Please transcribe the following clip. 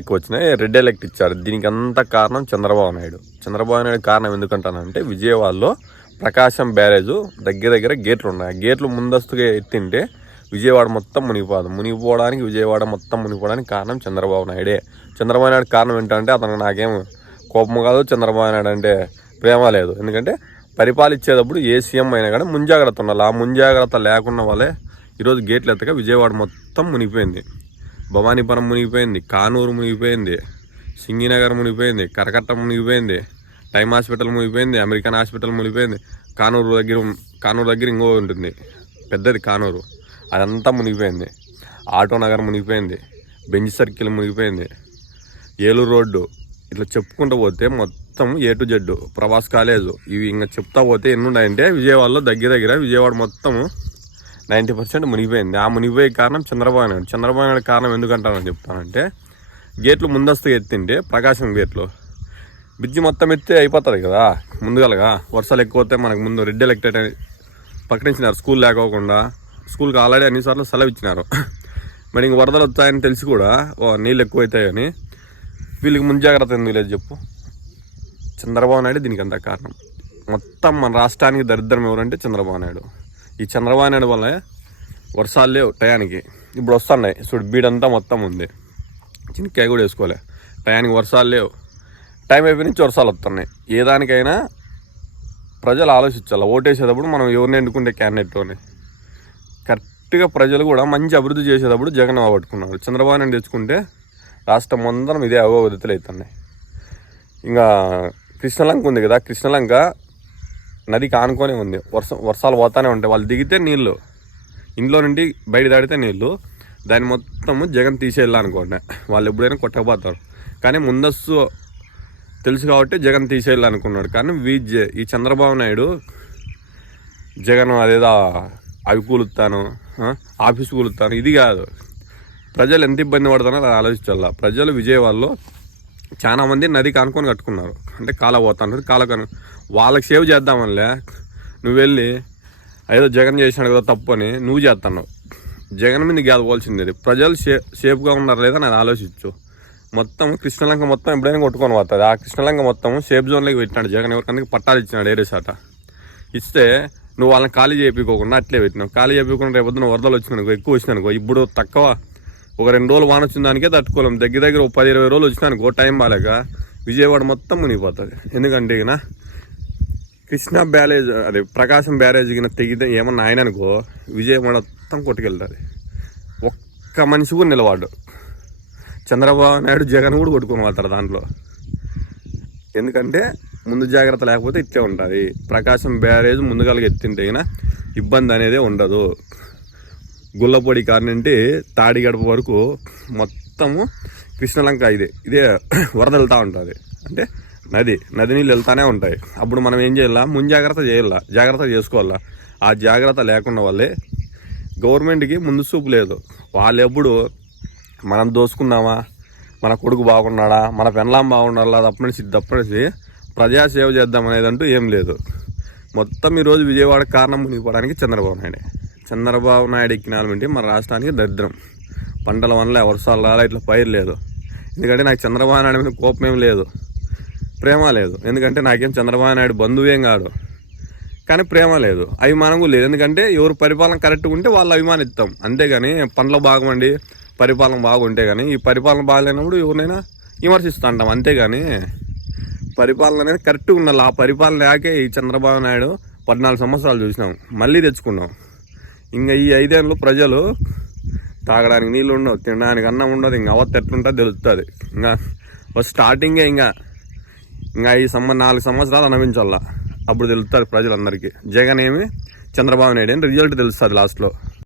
ఎక్కువ వచ్చినాయి, red elect ఇచ్చారు. దీనికి అంతా కారణం చంద్రబాబు నాయుడు కారణం ఎందుకంటానంటే, విజయవాడలో ప్రకాశం బ్యారేజ్ దగ్గర గేట్లు ఉన్నాయి. ఆ గేట్లు ముందస్తుగా ఎత్తింటే విజయవాడ మొత్తం మునిగిపోవడానికి విజయవాడ మొత్తం మునిగిపోవడానికి కారణం చంద్రబాబు నాయుడు కారణం ఏంటంటే, అతను నాకేం కోపం కాదు, చంద్రబాబు నాయుడు అంటే ప్రేమ లేదు. ఎందుకంటే పరిపాలించేటప్పుడు ఏ సీఎం అయినా కానీ ముంజాగ్రత్త ఉండాలి. ఆ ముంజాగ్రత్త లేకున్న వాళ్ళే ఈరోజు గేట్లు ఎత్తక విజయవాడ మొత్తం మునిగిపోయింది. భవానీపురం మునిగిపోయింది, కానూరు మునిగిపోయింది, సింగినగర్ మునిగిపోయింది, కరకట్ట మునిగిపోయింది, టైమ్ హాస్పిటల్ మునిగిపోయింది, అమెరికన్ హాస్పిటల్ మునిగిపోయింది. కానూరు దగ్గర ఇంకో ఉంటుంది పెద్దది కానూరు, అదంతా మునిగిపోయింది. ఆటో నగర్ మునిగిపోయింది, బెంచ్ సర్కిల్ మునిగిపోయింది, ఏలూరు రోడ్డు, ఇట్లా చెప్పుకుంటూ పోతే మొత్తం A to Z, Prabhas college, ఇవి ఇంకా చెప్తా పోతే ఎన్ని ఉన్నాయంటే విజయవాడలో దగ్గర విజయవాడ మొత్తము 90% మునిగిపోయింది. ఆ మునిగిపోయే కారణం చంద్రబాబు నాయుడు కారణం ఎందుకంటానని చెప్తానంటే, గేట్లు ముందస్తుగా ఎత్తింటే ప్రకాశం గేట్లు బ్రిడ్జి మొత్తం ఎత్తే అయిపోతుంది కదా ముందుగలగా. వర్షాలు ఎక్కువ వస్తే మనకు ముందు రెడ్ ఎలక్ట్ ప్రకటించినారు స్కూల్ లేకోకుండా. స్కూల్కి ఆల్రెడీ అన్నిసార్లు సెలవు ఇచ్చినారు. మరి ఇంక వరదలు వస్తాయని తెలిసి కూడా నీళ్ళు ఎక్కువ అవుతాయని వీళ్ళకి ముంజాగ్రత్త ఎందుకు లేదు చెప్పు. చంద్రబాబు నాయుడు దీనికి అంత కారణం. మొత్తం మన రాష్ట్రానికి దరిద్రం ఎవరంటే చంద్రబాబు నాయుడు. ఈ చంద్రబాబు నాయుడు వల్ల వర్షాలు లేవు టయానికి. ఇప్పుడు వస్తున్నాయి చూడు, బీడంతా మొత్తం ఉంది, చిన్నకాయ కూడా వేసుకోలే. టయానికి వర్షాలు లేవు, టైం అయిపోయి నుంచి వర్షాలు వస్తున్నాయి. ఏ దానికైనా ప్రజలు ఆలోచించాలి. ఓటేసేటప్పుడు మనం ఎవరిని ఎన్నుకుంటే క్యాండిడేట్లోని కరెక్ట్గా ప్రజలు కూడా మంచి అభివృద్ధి చేసేటప్పుడు జగన్ పట్టుకున్నారు. చంద్రబాబు నాయుడు తెచ్చుకుంటే రాష్ట్రం మొత్తం ఇదే అగోగతిలో అవుతున్నాయి. ఇంకా కృష్ణలంక ఉంది కదా, కృష్ణలంక నదికి ఆనుకొనే ఉంది. వర్షాలు పోతానే ఉంటాయి. వాళ్ళు దిగితే నీళ్ళు, ఇంట్లో నుండి బయట దాడితే నీళ్ళు, దాన్ని మొత్తము జగన్ తీసేయాలనుకోండి. వాళ్ళు ఎప్పుడైనా కొట్టకపోతారు. కానీ ముందస్తు తెలుసు కాబట్టి జగన్ తీసేయాలనుకున్నాడు. కానీ ఈ చంద్రబాబు నాయుడు జగన్ అదేదో అవి కూలుతాను, ఆఫీస్ కూలుతాను, ఇది కాదు. ప్రజలు ఎంత ఇబ్బంది పడతారో అది ఆలోచించాల. ప్రజలు విజయవాడలో చాలామంది నది కానుకొని కట్టుకున్నారు. అంటే కాల పోతాను వాళ్ళకి సేవ్ చేద్దామనిలే నువ్వు వెళ్ళి ఏదో జగన్ చేసినాడు కదా తప్పు అని నువ్వు చేస్తున్నావు. జగన్ మీద గెలవాల్సింది. ప్రజలు సేఫ్గా ఉన్నారు లేదా నేను ఆలోచించు. మొత్తం కృష్ణలంక మొత్తం ఎప్పుడైనా కొట్టుకొని పోతుంది. ఆ కృష్ణలంక మొత్తం సేఫ్ జోన్లోకి పెట్టినాడు జగన్. ఎవరికన్నా పట్టాలు ఇచ్చినాడు ఏరేసాట. ఇస్తే నువ్వు వాళ్ళని ఖాళీ చేయించుకోకుండా అట్లే పెట్టినావు. ఖాళీ చేయించుకుండా రేపొద్దున వరదలు వచ్చినానుకో, ఎక్కువ వచ్చినానుకో, ఇప్పుడు తక్కువ ఒక 2 రోజులు వాన వచ్చిన దానికే తట్టుకోలేం. దగ్గర 10-20 రోజులు వచ్చినానుకో, టైం బాలేక విజయవాడ మొత్తం మునిగిపోతుంది. ఎందుకంటే ఇక కృష్ణా బ్యారేజ్ అదే ప్రకాశం బ్యారేజ్ కింద తెగితే ఏమన్నా ఆయననుకో విజయవాడ మొత్తం కొట్టుకెళ్తుంది. ఒక్క మనిషి కూడా నిలవాడు. చంద్రబాబు నాయుడు జగన్ కూడా కొట్టుకొని పోతారు దాంట్లో. ఎందుకంటే ముందు జాగ్రత్త లేకపోతే ఇట్లే ఉంటుంది. ప్రకాశం బ్యారేజ్ ముందుగాలకి ఎత్తింటే ఇబ్బంది అనేది ఉండదు. గుల్లపొడి కారణంటే తాడి గడప వరకు మొత్తము కృష్ణలంక ఇదే వరద వెళ్తూ ఉంటుంది. అంటే నది నీళ్ళు వెళ్తూనే ఉంటాయి. అప్పుడు మనం ఏం చేయాలా, జాగ్రత్త చేసుకోవాలా. ఆ జాగ్రత్త లేకుండా వల్లే గవర్నమెంట్కి ముందు చూపు లేదు. వాళ్ళు ఎప్పుడు మనం దోసుకున్నామా, మన కొడుకు బాగున్నాడా, మన పెళ్ళాం బాగుండాలా తప్పనిసి ప్రజాసేవ చేద్దామనేదంటూ ఏం లేదు. మొత్తం ఈరోజు విజయవాడ కారణం మునిగిపోవడానికి చంద్రబాబు నాయుడు ఎక్కినాలంటే మన రాష్ట్రానికి దరిద్రం. పంటల వల్ల వర్షాలు రాలా, ఇట్లా పైరు లేదు. ఎందుకంటే నాకు చంద్రబాబు నాయుడు మీద కోపం ఏం లేదు, ప్రేమ లేదు. ఎందుకంటే నాకేం చంద్రబాబు నాయుడు బంధువేం కాదు, కానీ ప్రేమ లేదు, అభిమానం కూడా లేదు. ఎందుకంటే ఎవరు పరిపాలన కరెక్ట్గా ఉంటే వాళ్ళు అభిమానిస్తాం. అంతేగాని పనులు బాగుండి పరిపాలన బాగుంటే కానీ, ఈ పరిపాలన బాగాలేనప్పుడు ఎవరినైనా విమర్శిస్తూ ఉంటాం. అంతేగాని పరిపాలన అనేది కరెక్ట్గా ఉండాలి. ఆ పరిపాలన లేకే ఈ చంద్రబాబు నాయుడు 14 సంవత్సరాలు చూసినాం, మళ్ళీ తెచ్చుకున్నాం. ఇంకా ఈ 5 ఏళ్ళు ప్రజలు తాగడానికి నీళ్ళు ఉండవు, తినడానికి అన్నం ఉండదు. ఇంకా అవత్ ఎట్లుంటుందో తెలుస్తుంది. ఇంకా ఫస్ట్ స్టార్టింగే ఇంకా ఈ 4 సంవత్సరాలు అనుభవించాల. అప్పుడు తెలుస్తుంది ప్రజలందరికీ జగన్ ఏమి, చంద్రబాబు నాయుడు అని రిజల్ట్ తెలుస్తుంది లాస్ట్లో.